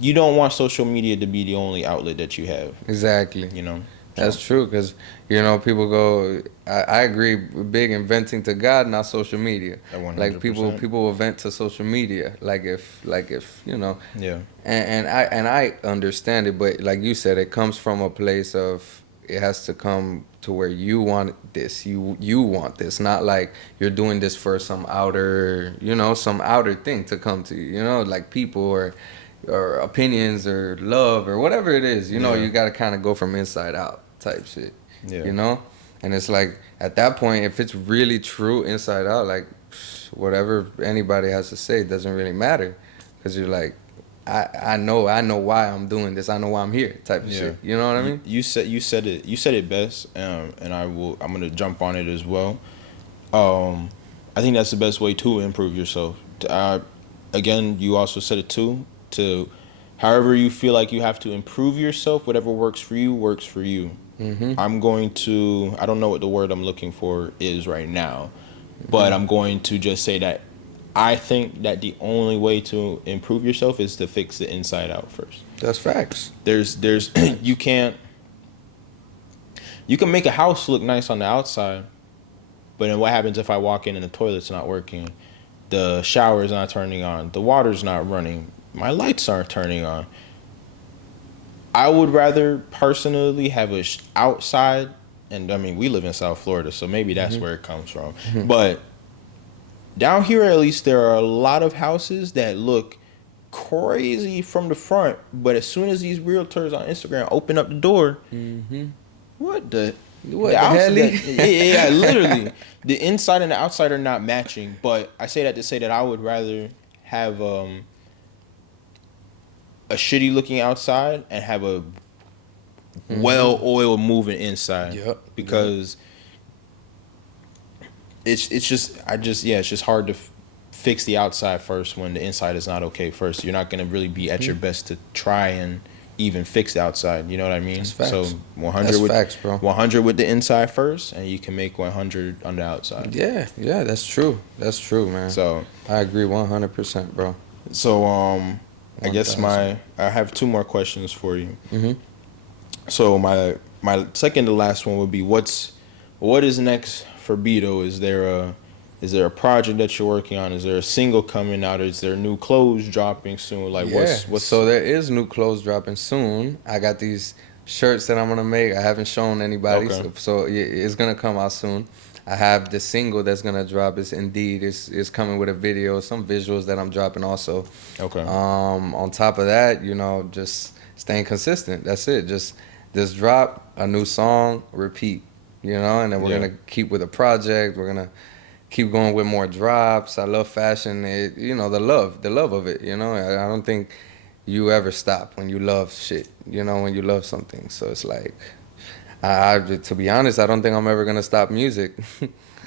You don't want social media to be the only outlet that you have. Exactly. You know? That's true, because, you know, people go, I agree, big in venting to God, not social media. 100%. Like, people will vent to social media, like if, you know. Yeah. And I understand it, but like you said, it comes from a place of, it has to come to where you want this, you want this, not like you're doing this for some outer, you know, some outer thing to come to you, you know, like people or opinions or love or whatever it is, you know, you got to kind of go from inside out type shit, you know? And it's like, at that point, if it's really true inside out, like, whatever anybody has to say doesn't really matter, because you're like, I know why I'm doing this. I know why I'm here, type of shit. You know what I mean? You said it best, and I'm gonna jump on it as well. I think that's the best way to improve yourself. Again, you also said it too. To however you feel like you have to improve yourself, whatever works for you works for you. I'm going to, I don't know what the word I'm looking for is right now, but I'm going to just say that I think that the only way to improve yourself is to fix the inside out first. That's facts. There's you can make a house look nice on the outside, but then what happens if I walk in and the toilet's not working, the shower's not turning on, the water's not running, my lights aren't turning on? I would rather personally have a outside, and I mean, we live in South Florida, so maybe that's where it comes from. But down here, at least, there are a lot of houses that look crazy from the front, but as soon as these realtors on Instagram open up the door, what the hell? Yeah, literally, the inside and the outside are not matching. But I say that to say that I would rather have a shitty looking outside and have a well-oiled moving inside. Because it's just hard to fix the outside first when the inside is not okay first. You're not going to really be at your best to try and even fix the outside. You know what I mean? That's facts. So 100 that's with facts, bro. 100 with the inside first, and you can make 100 on the outside. Yeah, that's true. That's true, man. So I agree 100%, bro. So I guess I have two more questions for you. So my second to last one would be, what is next for Bido? Is there a project that you're working on? Is there a single coming out? Is there new clothes dropping soon? Like what's So there is new clothes dropping soon. I got these shirts that I'm gonna make. I haven't shown anybody, so it's gonna come out soon. I have the single that's gonna drop. It's Indeed. It's coming with a video, some visuals that I'm dropping also. On top of that, you know, just staying consistent. That's it. Just drop a new song, repeat. You know, and then we're gonna keep with a project. We're gonna keep going with more drops. I love fashion. You know, the love of it. You know, I don't think you ever stop when you love shit. You know, when you love something. So it's like, to be honest, I don't think I'm ever gonna stop music.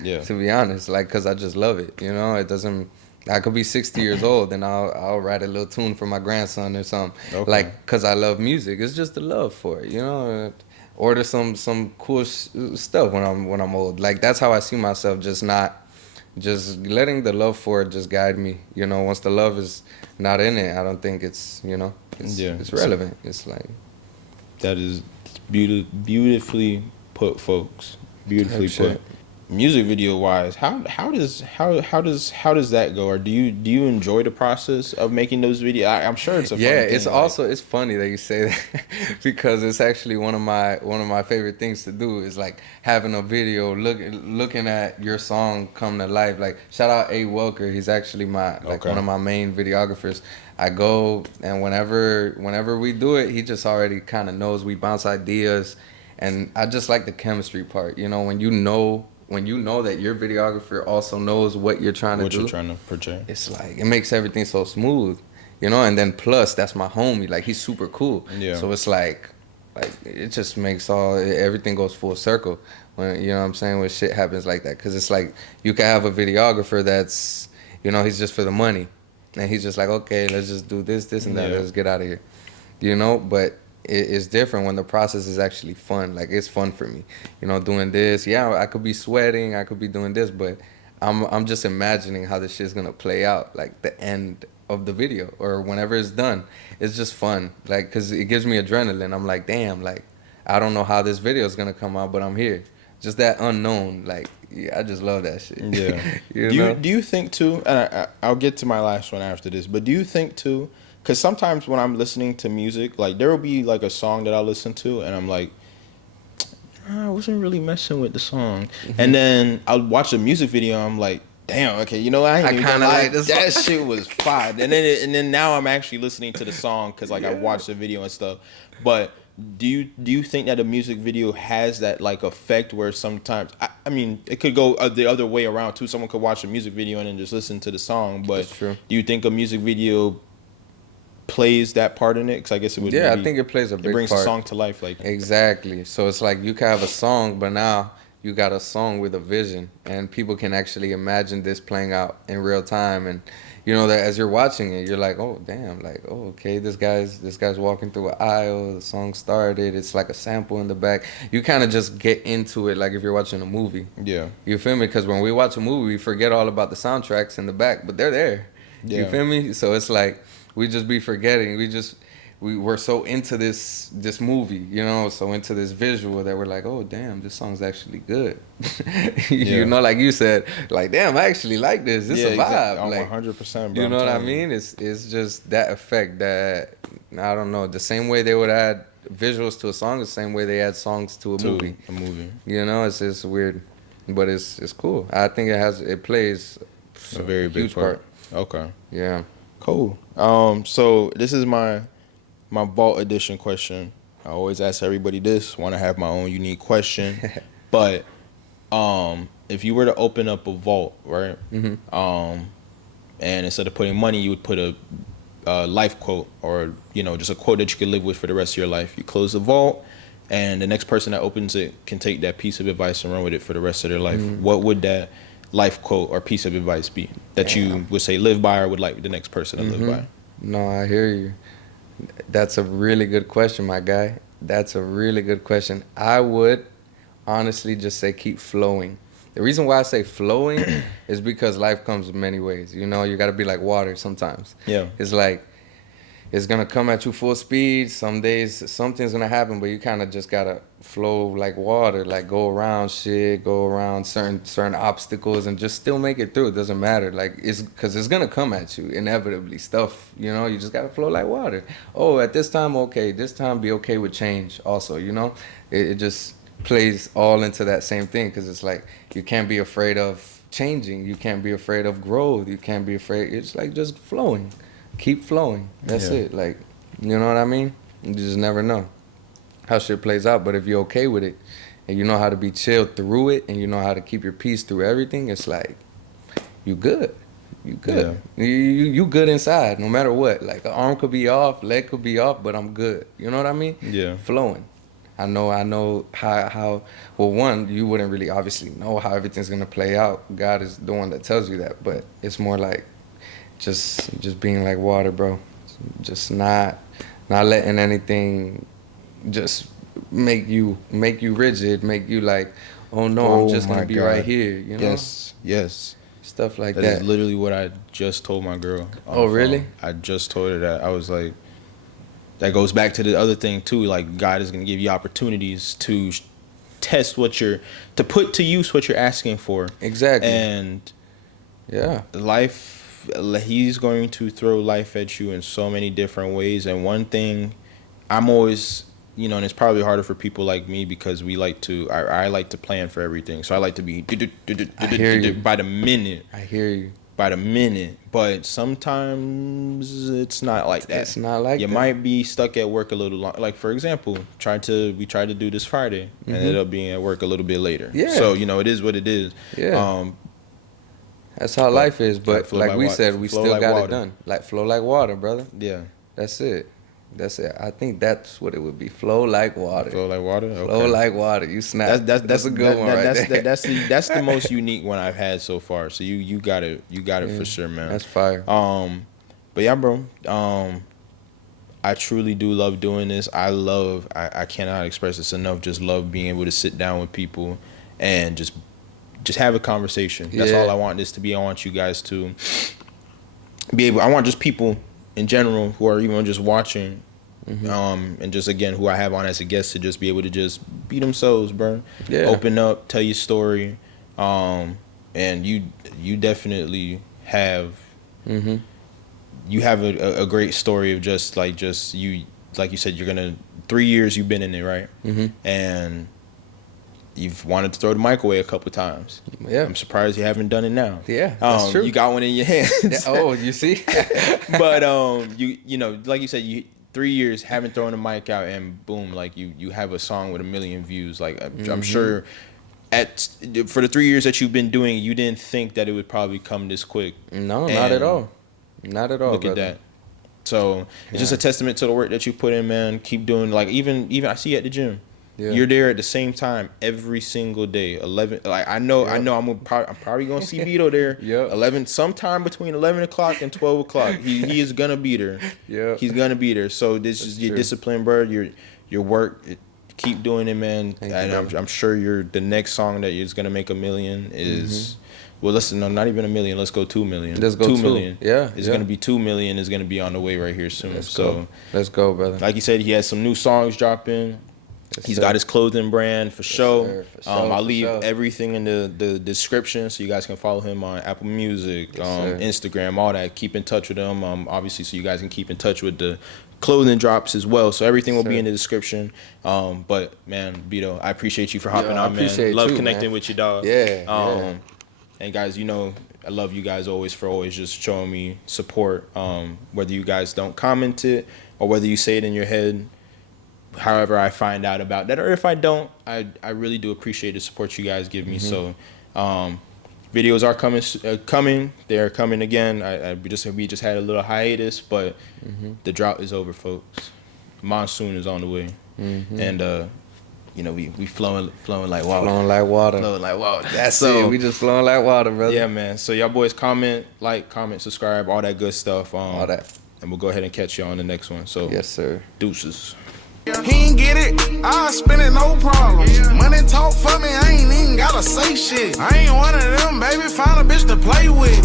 To be honest, like, cause I just love it. You know, it doesn't. I could be 60 years old and I'll write a little tune for my grandson or something. Like, cause I love music. It's just the love for it. You know. Order some cool stuff when I'm old. Like, that's how I see myself. Just letting the love for it just guide me. You know, once the love is not in it, I don't think it's, you know, it's relevant. It's like, that is beautifully put, folks. Beautifully put. Music video wise, how does that go? Or do you enjoy the process of making those videos? I'm sure it's a fun thing. It's also, it's funny that you say that because it's actually one of my favorite things to do is like having a video looking at your song come to life. Like, shout out A. Welker, he's actually one of my main videographers. I go, and whenever we do it, he just already kind of knows. We bounce ideas, and I just like the chemistry part. You know, when you know that your videographer also knows what you're trying to do. What you're trying to project. It's like, it makes everything so smooth, you know? And then plus, that's my homie. Like, he's super cool. Yeah. So it's like it just makes everything goes full circle when, you know what I'm saying, when shit happens like that. Because it's like, you can have a videographer that's You know, he's just for the money, and he's just like, okay, let's just do this, and that. Yeah. Let's get out of here. You know, but it's different when the process is actually fun. Like, it's fun for me. You know, doing this. Yeah, I could be sweating. I could be doing this, but I'm just imagining how this shit's gonna play out. Like the end of the video or whenever it's done. It's just fun. Like, cause it gives me adrenaline. I'm like, damn. Like, I don't know how this video is gonna come out, but I'm here. Just that unknown. Like, yeah, I just love that shit. Yeah. You do you know? do you think too? And I'll get to my last one after this. But do you think too? Because sometimes when I'm listening to music, like there will be like a song that I'll listen to, and I'm like, I wasn't really messing with the song. And then I'll watch a music video, and I'm like, damn, okay, you know what? I kinda like this that song. shit was fire. And then now I'm actually listening to the song because like I watched the video and stuff. But do you think that a music video has that like effect where sometimes I mean it could go the other way around too. Someone could watch a music video and then just listen to the song. But That's true. do you think a music video plays that part in it? Because I guess it would. Yeah, I maybe, think it plays a big it brings part. the song to life. Like Exactly. So it's like you can have a song, but now you got a song with a vision, and people can actually imagine this playing out in real time. And you know that as you're watching it, you're like, oh damn, like oh okay, this guy's walking through an aisle. The song started. It's like a sample in the back. You kind of just get into it, like if you're watching a movie. yeah, You feel me? Because when we watch a movie, we forget all about the soundtracks in the back, but they're there. Yeah. You feel me? So it's like we just be forgetting. We're so into this movie, you know, so into this visual that we're like, oh damn, this song's actually good. You know, like you said, like damn, I actually like this. This a vibe. I'm Like 100%. Bro, you know what I telling you. mean? It's just that effect that I don't know. The same way they would add visuals to a song, the same way they add songs to a movie. A movie. You know, it's weird, but it's cool. I think it plays A very big huge part. Okay. Yeah. Cool. So this is my vault edition question. I always ask everybody this. Want to have my own unique question, but if you were to open up a vault, right? And instead of putting money, you would put a life quote, or you know, just a quote that you could live with for the rest of your life. You close the vault, and the next person that opens it can take that piece of advice and run with it for the rest of their life. What would that life quote or piece of advice be that you would say live by, or would like the next person to live by? No, I hear you. That's a really good question, my guy. That's a really good question. I would honestly just say keep flowing. The reason why I say flowing is because life comes in many ways. You know, you got to be like water sometimes. Yeah. It's like it's going to come at you full speed. Some days something's going to happen, but you kind of just got to flow like water, like go around shit, go around certain obstacles and just still make it through. It doesn't matter. Like it's because it's going to come at you inevitably. Stuff, you know, you just got to flow like water. Oh, at this time, okay. This time be okay with change also, you know. It just plays all into that same thing because it's like you can't be afraid of changing. You can't be afraid of growth. You can't be afraid. It's like just flowing. Keep flowing. That's it. Like, you know what I mean? You just never know how shit plays out. But if you're okay with it and you know how to be chilled through it and you know how to keep your peace through everything, it's like you good. You good. Yeah. You good inside no matter what. Like an arm could be off, leg could be off, but I'm good. You know what I mean? Yeah. Flowing. I know how well, one, you wouldn't really obviously know how everything's gonna play out. God is the one that tells you that, but it's more like just being like water, bro. Just not letting anything just make you rigid, make you like, oh no, I'm just gonna be right here, you know? Yes. Stuff like That that. is literally what I just told my girl. Oh, really? I just told her that. I was like, that goes back to the other thing too. Like God is gonna give you opportunities to test to put to use what you're asking for. Exactly. And yeah, He's going to throw life at you in so many different ways. And one thing I'm always, you know, and it's probably harder for people like me because I like to plan for everything. So I like to be by the minute. I hear you. By the minute. But sometimes it's not like that. It's not like you that. might be stuck at work a little long. Like, for example, we tried to do this Friday and ended up being at work a little bit later. Yeah. So, you know, it is what it is. Yeah. That's how life is, but like we said, we still got it done. Like flow like water, brother. Yeah. That's it. That's it. I think that's what it would be. Flow like water. Flow like water. Okay. Flow like water. You snap. That's a good one right there. That's the most unique one I've had so far. So you got it for sure, man. That's fire. But yeah, bro. I truly do love doing this. I cannot express this enough. Just love being able to sit down with people and just have a conversation. That's all I want this to be. I want you guys to be able. I want just people in general who are even just watching, and just again who I have on as a guest to just be able to just be themselves, bro. Yeah. Open up, tell your story, and you definitely have. You have a great story of just you, like you said, you're gonna 3 years you've been in it, right? And you've wanted to throw the mic away a couple times. Yeah, I'm surprised you haven't done it now. Yeah, that's true. You got one in your hands. Oh, you see. But you know, like you said, you 3 years haven't thrown the mic out, and boom, like you have a song with 1 million views. Like I'm sure. For the 3 years that you've been doing it, you didn't think that it would probably come this quick. No, not at all. Not at all. Look brother. at that. So it's just a testament to the work that you put in, man. Keep doing. Like even I see you at the gym. Yeah. You're there at the same time every single day. 11. Like I know. I'm probably gonna see Bido there. 11. Sometime between 11 o'clock and 12 o'clock. He is gonna be there. Yeah. He's gonna be there. So this is your discipline, bro. Your work. Keep doing it, man. And I'm sure the next song that is gonna make 1 million is. Well, listen, no, not even 1 million. Let's go 2 million. Let's go 2 million. Yeah, it's gonna be 2 million. Is gonna be on the way right here soon. Let's go, brother. Like you said, he has some new songs dropping. He's got his clothing brand for sure. I'll leave everything in the description so you guys can follow him on Apple Music, Instagram, all that. Keep in touch with him, obviously, so you guys can keep in touch with the clothing drops as well. So everything will be in the description. But man, Bido, I appreciate you for hopping on, man. Love connecting with you, dog. Yeah. And guys, you know, I love you guys always just showing me support. Whether you guys don't comment it or whether you say it in your head. However I find out about that, or if I don't, I really do appreciate the support you guys give me. So videos are coming. They're coming again. We just had a little hiatus, but the drought is over, folks. Monsoon is on the way. And you know, we flowing like water. Flowing like water. Flowing like water. That's it. We just flowing like water, brother. Yeah, man. So y'all boys comment, subscribe, all that good stuff. All that. And we'll go ahead and catch y'all on the next one. So yes, sir. Deuces. He ain't get it, I'll spend it, no problem. Money talk for me, I ain't even gotta say shit. I ain't one of them, baby, find a bitch to play with.